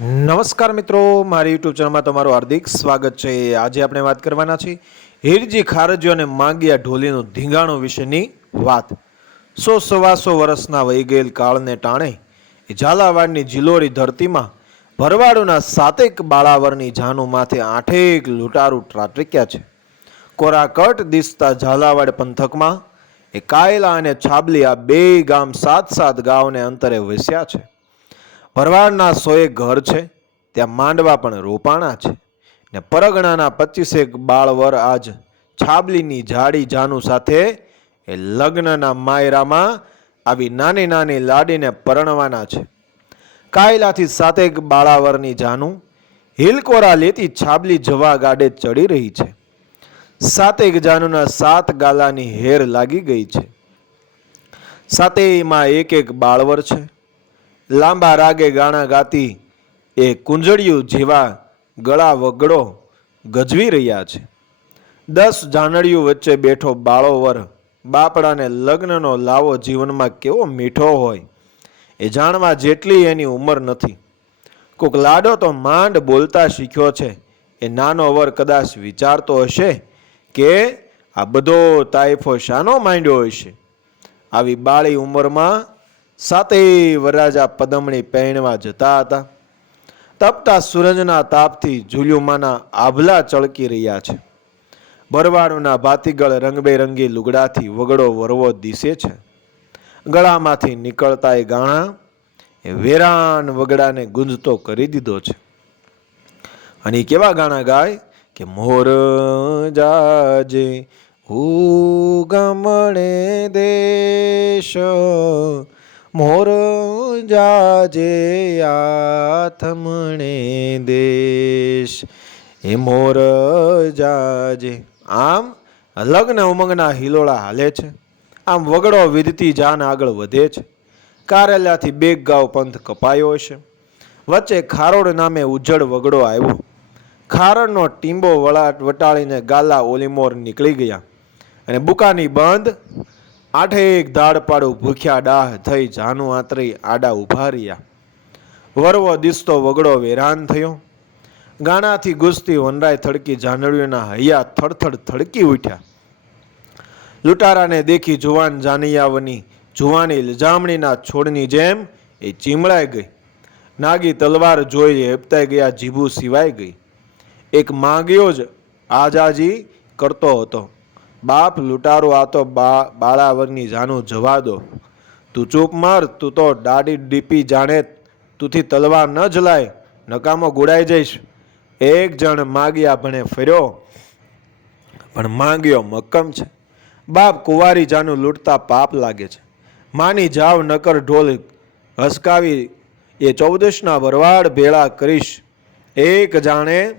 નમસ્કાર મિત્રો, મારી યુટ્યુબ ચેનલમાં તમારું હાર્દિક સ્વાગત છે. આજે આપણે વાત કરવાના છીએ હિરજી ખારજીઓ અને માંગિયા ઢોલીનું ધીંગાણું વિશેની વાત. સો સવાસો વર્ષના વહી ગયેલ કાળને ટાણે ઝાલાવાડની જિલોરી ધરતીમાં ભરવાડોના સાતેક બાળાવરની જાનું માથે આઠેક લૂંટારું ત્રાટક્યા છે. કોરાકટ દિસતા ઝાલાવાડ પંથકમાં એ કાયલા અને છાબલી આ બે ગામ સાત સાત ગામને અંતરે વસ્યા છે. ભરવાડના સોએ ઘર છે, ત્યાં માંડવા પણ રોપાણા છે. ને પરગણાના પચીસેક બાળવર આજ છાબલીની જાડી જાનુ સાથે એ લગ્નના માયરામાં આવી નાની નાની લાડીને પરણવાના છે. કાયલાથી સાતેક બાળાવરની જાનુ હિલકોરા લેતી છાબલી જવા ગાડે ચડી રહી છે. સાતેક જાનુના સાત ગાલાની હેર લાગી ગઈ છે. સાતેયમાં એક એક બાળવર છે. લાંબા રાગે ગાણા ગાતી એ કુંજળિયું જેવા ગળા વગડો ગજવી રહ્યા છે. દસ જાનડિયું વચ્ચે બેઠો બાળોવર બાપડાને લગ્નનો લાવો જીવનમાં કેવો મીઠો હોય એ જાણવા જેટલી એની ઉંમર નથી. કોક લાડો તો માંડ બોલતા શીખ્યો છે. એ નાનો વર કદાચ વિચારતો હશે કે આ બધો તાઇફો શાનો માંડ્યો હશે. આવી બાળી ઉંમરમાં સાતેય વરરાજા પદમણી પહેણવા જતા હતા. તપતા સૂરજના તાપથી ઝુલ્યુમાના આભલા ચળકી રહ્યા છે. ભરવાડોના ભાતીગળ રંગબેરંગી લુગડાથી વગડો વરવો દિશે છે. ગળામાંથી નીકળતા એ ગાણા એ વેરાન વગડાને ગુંજતો કરી દીધો છે. અને કેવા ગાણા ગાય કે મોર જાજે હું ગમણે દેશ મોર જાજે આથમણે દેશ. એ મોર જાજે. આમ લગ્ન ઉમંગના હિલોળા હાલે છે. આમ વગડો વિધતી જાન આગળ વધે છે. કારેલાથી બેગ ગાવ પંથ કપાયો છે. વચ્ચે ખારોડ નામે ઉજ્જડ વગડો આવ્યો. ખારડનો ટીંબો વળાટ વટાળીને ગાલા ઓલીમોર નીકળી ગયા. અને બુકાની બંધ આઠેક ધાડ પાડું, ભૂખ્યા ડાહ થઈ જાનું આતરી આડા ઊભા રહ્યા. વરવો દિસતો વગડો વેરાન થયો. ગાણાથી ગુસ્તી વનરાય થડકી જાનડીઓના હૈયા થડથડ થડકી ઉઠ્યા. લૂંટારાને દેખી જુવાન જાનિયાવની જુવાની લજામણીના છોડની જેમ એ ચીમળાઈ ગઈ. નાગી તલવાર જોઈ હેપતાઈ ગયા જીભું સિવાય ગઈ. એક માંગ્યો જ આજાજી કરતો હતો. બાપ, લૂંટારો, આ તો બા, બાળાવરની જાનું જવા દો. તું ચૂપ માર, તું તો દાડી ડીપી જાણે, તુંથી તલવાર ન જલાય, નકામો ગુડાઈ જઈશ. એક જણ માગ્યા ભણે ફર્યો, પણ માંગ્યો મક્કમ છે. બાપ, કુંવારી જાનું લૂંટતા પાપ લાગે છે. માની જાવ, નકર ઢોલ હસકાવી, એ ચૌદશના વરવાડ ભેળા કરીશ. એક જાણે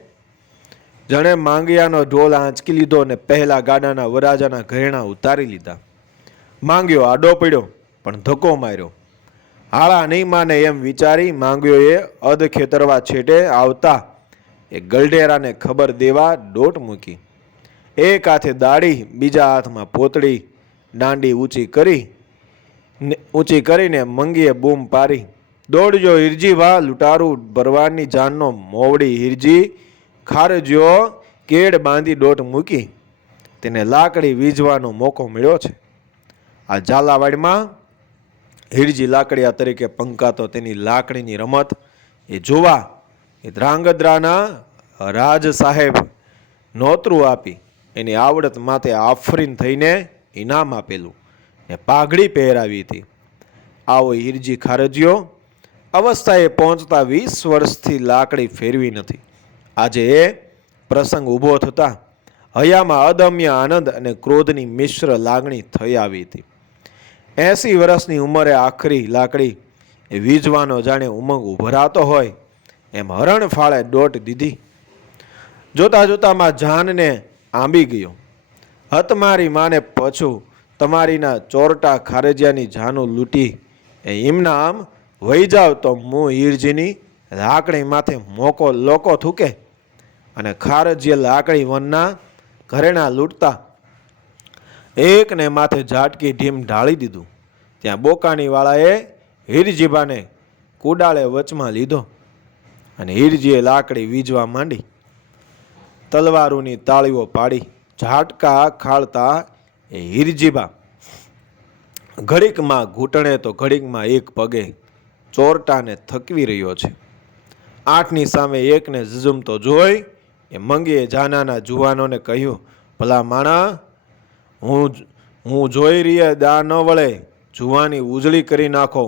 જણે માંગ્યાનો ઢોલ આંચકી લીધો અને પહેલા ગાડાના વરાજાના ઘરેણા ઉતારી લીધા. માંગ્યો આડો પડ્યો, પણ ધક્કો માર્યો. હાળા નહીં માને એમ વિચારી માંગ્યો એ અધ ખેતરવા છેટે આવતા એ ગલઢેરાને ખબર દેવા દોટ મૂકી. એક હાથે દાડી બીજા હાથમાં પોતળી, દાંડી ઊંચી કરી ઊંચી કરીને મંગીએ બૂમ પારી દોડજો હિરજી વા લૂંટારું ભરવાડની જાનનો મોવડી હિરજી ખારજ્યો કેડ બાંધી દોટ મૂકી તેને લાકડી વીજવાનો મોકો મળ્યો છે. આ ઝાલાવાડમાં હિરજી લાકડિયા તરીકે પંકાતો તેની લાકડીની રમત એ જોવા એ ધ્રાંગધ્રાના રાજ સાહેબ નોતરું આપી એની આવડત માથે આફરીન થઈને ઇનામ આપેલું ને પાઘડી પહેરાવી હતી. આવો હિરજી ખારજ્યો અવસ્થાએ પહોંચતા વીસ વર્ષથી લાકડી ફેરવી નથી. આજે એ પ્રસંગ ઊભો થતા હયામાં અદમ્ય આનંદ અને ક્રોધની મિશ્ર લાગણી થઈ આવી હતી. એંસી વર્ષની ઉંમરે આખરી લાકડી એ વીજવાનો જાણે ઉમંગ ઉભરાતો હોય એમ હરણ ફાળે દોટ દીધી. જોતા જોતામાં જાનને આંબી ગયો. હતમારી માને પછું તમારીના ચોરટા ખારેજિયાની જાનું લૂંટી. એ એમના આમ વહી જાવ તો મું હીરજીની લાકડી માથે મોકો લોકો થૂકે અને ખારજીએ લાકડી વનના ઘરેણા લૂંટતા એકને માથે ઝાટકી ઢીમ ઢાળી દીધું. ત્યાં બોકાણીવાળાએ હીરજીભાને કુડાળે વચમાં લીધો અને હીરજીએ લાકડી વીજવા માંડી. તલવારોની તાળીઓ પાડી, ઝાટકા ખાળતા એ હીરજીબા ઘડીકમાં ઘૂંટણે તો ઘડીકમાં એક પગે ચોરટાને થકવી રહ્યો છે. આઠની સામે એકને ઝઝુમતો જોઈ એ મંગીએ જાનાના જુવાનોને કહ્યું, ભલા માણા, હું હું જોઈ રહીએ દા ન વળે, જુવાની ઉજળી કરી નાખો,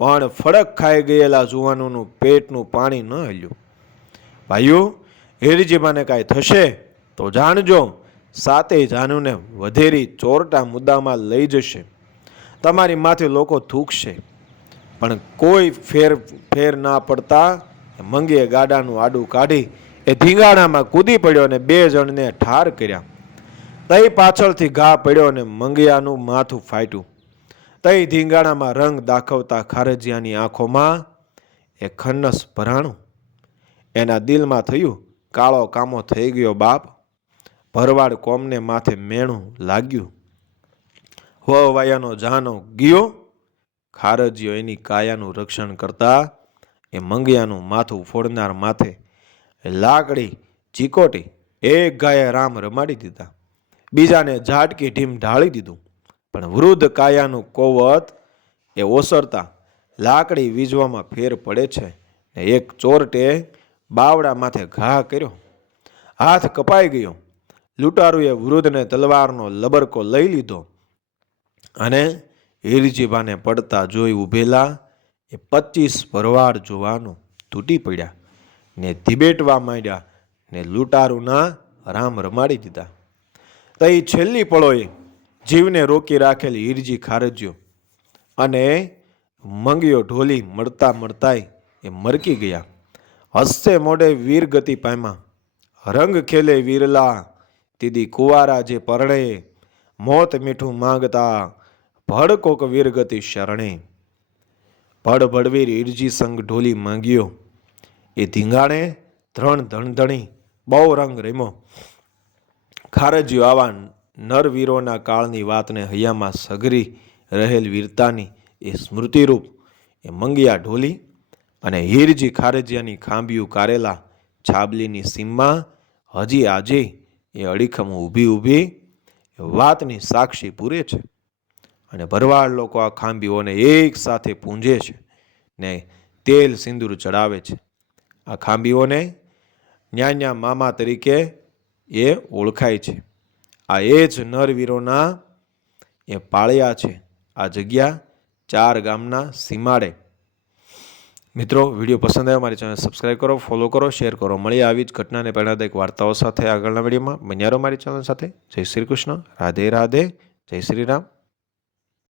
પણ ફડક ખાઈ ગયેલા જુવાનોનું પેટનું પાણી ન હલ્યું. ભાઈઓ હેરજીબાને કાંઈ થશે તો જાણજો, સાતે જાનુને વધેરી ચોરટા મુદ્દામાં લઈ જશે. તમારી માથે લોકો થૂકશે, પણ કોઈ ફેર ફેર ના પડતા મંગીએ ગાડાનું આડું કાઢી એ ધીંગાણામાં કૂદી પડ્યો અને બે જણને ઠાર કર્યા. તઈ પાછળથી ઘા પડ્યો અને મંગિયાનું માથું ફાટ્યું. તઈ ધીંગાણામાં રંગ દાખવતા ખારજિયાની આંખોમાં એ ખન્નસ ભરાણું. એના દિલમાં થયું, કાળો કામો થઈ ગયો બાપ. ભરવાડ કોમને માથે મેણું લાગ્યું. વાયાનો જાનો ગયો. ખારજીઓ એની કાયાનું રક્ષણ કરતા એ મંગિયાનું માથું ફોડનાર માથે લાકડી ચીકોટી એક ગાયે રામ રમાડી દીધા. બીજાને ઝાટકી ઢીમ ઢાળી દીધું. પણ વૃદ્ધ કાયાનું કોવત એ ઓસરતા લાકડી વીજવામાં ફેર પડે છે ને એક ચોરટે બાવડા માથે ઘા કર્યો. હાથ કપાઈ ગયો. લૂંટારુએ વૃદ્ધને તલવારનો લબરકો લઈ લીધો અને હિરજીભાને પડતા જોઈ ઊભેલા એ પચીસ ભરવાડ જોવાનું તૂટી પડ્યા ને ધીબેટવા માંડ્યા ને લૂંટારુના રામ રમાડી દીધા. તઈ છેલ્લી પળોએ જીવને રોકી રાખેલી હીરજી ખારજ્યો અને મંગ્યો ઢોલી મળતા મળતાય એ મરકી ગયા. હસ્તે મોઢે વીર ગતિ પામ્યા. રંગ ખેલે વીરલા દીદી કુવારા જે પરણે, મોત મીઠું માંગતા ભડકોક વીરગતિ શરણે. ભડ ભડવીર ઈરજી સંગ ઢોલી માંગ્યો. એ ધીંગાણે ધ્રણ ધણધણી બહુ રંગ રેમો ખારજીઓ આવા નરવીરોના કાળની વાતને હૈયામાં સઘરી રહેલ વીરતાની એ સ્મૃતિરૂપ. એ મંગિયા ઢોલી અને હીરજી ખારજીયાની ખાંભિયું કારેલા છાબલીની સીમમાં હજી આજે એ અડીખમ ઊભી ઊભી વાતની સાક્ષી પૂરે છે. અને ભરવાડ લોકો આ ખાંભીઓને એક સાથે પૂંજે છે ને તેલ સિંદૂર ચડાવે છે. આ ખાંભીઓને ન્યાન્યા મામા તરીકે એ ઓળખાય છે. આ એ જ નરવીરોના એ પાળ્યા છે. આ જગ્યા ચાર ગામના સીમાડે. મિત્રો, વીડિયો પસંદ આવ્યો, મારી ચેનલ સબસ્ક્રાઈબ કરો, ફોલો કરો, શેર કરો. મળી આવી જ ઘટનાને પ્રેરણાદાયક વાર્તાઓ સાથે આગળના વિડીયોમાં. બન્યારો મારી ચેનલ સાથે. જય શ્રી કૃષ્ણ. રાધે રાધે. જય શ્રી રામ.